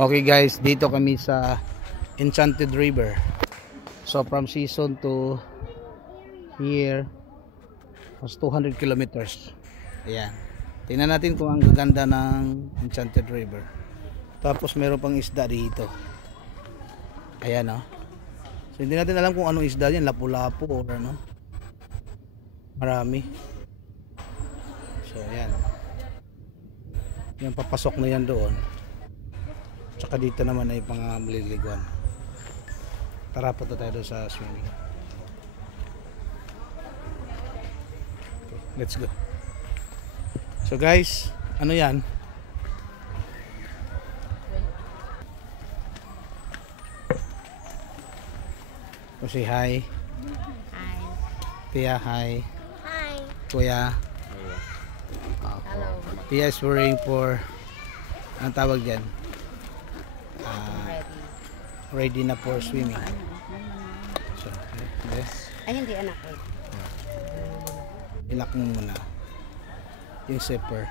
Okay guys, dito kami sa Enchanted River. So from season to here was 200 kilometers. Ayan. Tingnan natin kung ang gaganda ng Enchanted River. Tapos meron pang isda dito. Ayan o. So hindi natin alam kung anong isda yan. Lapu-lapu or ano. Marami. So ayan. Yan, papasok na yan doon. Tsaka dito naman ay pang maliliguan. Tara, punta tayo doon sa swimming. Okay, let's go. So guys, ano yan? So say hi. Hi. Tia, hi. Hi. Kuya. Hello. Tia is worrying for, ang tawag dyan? Ready. Ready na for swimming. So, yes. Ay, hindi anak. Wait. Ilak mo muna yung zipper.